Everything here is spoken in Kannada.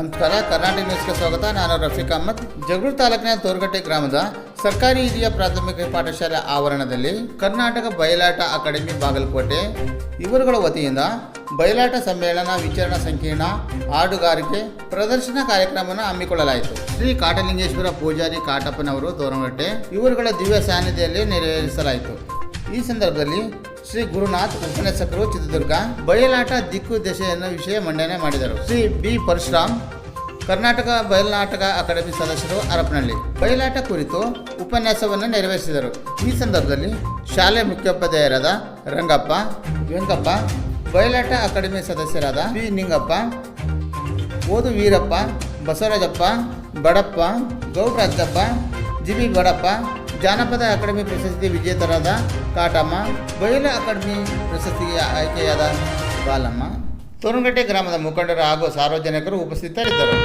ನಮಸ್ಕಾರ, ಕರ್ನಾಟಕ ನ್ಯೂಸ್ಗೆ ಸ್ವಾಗತ. ನಾನು ರಫೀಕ್ ಅಹಮದ್. ಜಗಳೂರು ತಾಲೂಕಿನ ತೋರ್ಗಟ್ಟೆ ಗ್ರಾಮದ ಸರ್ಕಾರಿ ಹಿರಿಯ ಪ್ರಾಥಮಿಕ ಪಾಠಶಾಲೆ ಆವರಣದಲ್ಲಿ ಕರ್ನಾಟಕ ಬಯಲಾಟ ಅಕಾಡೆಮಿ ಬಾಗಲಕೋಟೆ ಇವರುಗಳ ವತಿಯಿಂದ ಬಯಲಾಟ ಸಮ್ಮೇಳನ ವಿಚಾರಣಾ ಸಂಕೀರ್ಣ ಹಾಡುಗಾರಿಕೆ ಪ್ರದರ್ಶನ ಕಾರ್ಯಕ್ರಮವನ್ನು ಹಮ್ಮಿಕೊಳ್ಳಲಾಯಿತು. ಶ್ರೀ ಕಾಟಲಿಂಗೇಶ್ವರ ಪೂಜಾರಿ ಕಾಟಪ್ಪನವರು ತೋರಂಗಟ್ಟೆ ಇವರುಗಳ ದಿವ್ಯ ಸಾನ್ನಿಧ್ಯದಲ್ಲಿ ನೆರವೇರಿಸಲಾಯಿತು. ಈ ಸಂದರ್ಭದಲ್ಲಿ ಶ್ರೀ ಗುರುನಾಥ್ ಉಪನ್ಯಾಸಕರು ಚಿತ್ರದುರ್ಗ, ಬಯಲಾಟ ದಿಕ್ಕು ದೆಸೆಯನ್ನು ವಿಷಯ ಮಂಡನೆ ಮಾಡಿದರು. ಶ್ರೀ ಬಿ ಪರಶುರಾಮ್, ಕರ್ನಾಟಕ ಬಯಲಾಟಕ ಅಕಾಡೆಮಿ ಸದಸ್ಯರು ಹರಪನಹಳ್ಳಿ. ಬಯಲಾಟ ಕುರಿತು ಉಪನ್ಯಾಸವನ್ನು ನೆರವೇರಿಸಿದರು. ಈ ಸಂದರ್ಭದಲ್ಲಿ ಶಾಲೆ ಮುಖ್ಯೋಪಾಧ್ಯಾಯರಾದ ರಂಗಪ್ಪ, ವೆಂಕಪ್ಪ, ಬಯಲಾಟ ಅಕಾಡೆಮಿ ಸದಸ್ಯರಾದ ಬಿ ನಿಂಗಪ್ಪ, ಓದು ವೀರಪ್ಪ, ಬಸವರಾಜಪ್ಪ, ಬಡಪ್ಪ ಗೌಡ್ರಾಜಪ್ಪ ಜಿ ಬಿ ಬಡಪ್ಪ ಜಾನಪದ ಅಕಾಡೆಮಿ ಪ್ರಶಸ್ತಿ ವಿಜೇತರಾದ ಕಾಟಮ್ಮ, ಬಯಲು ಅಕಾಡೆಮಿ ಪ್ರಶಸ್ತಿಗೆ ಆಯ್ಕೆಯಾದ ಬಾಲಮ್ಮ, ತೋರಣಗಟ್ಟೆ ಗ್ರಾಮದ ಮುಖಂಡರು ಹಾಗೂ ಸಾರ್ವಜನಿಕರು ಉಪಸ್ಥಿತರಿದ್ದರು.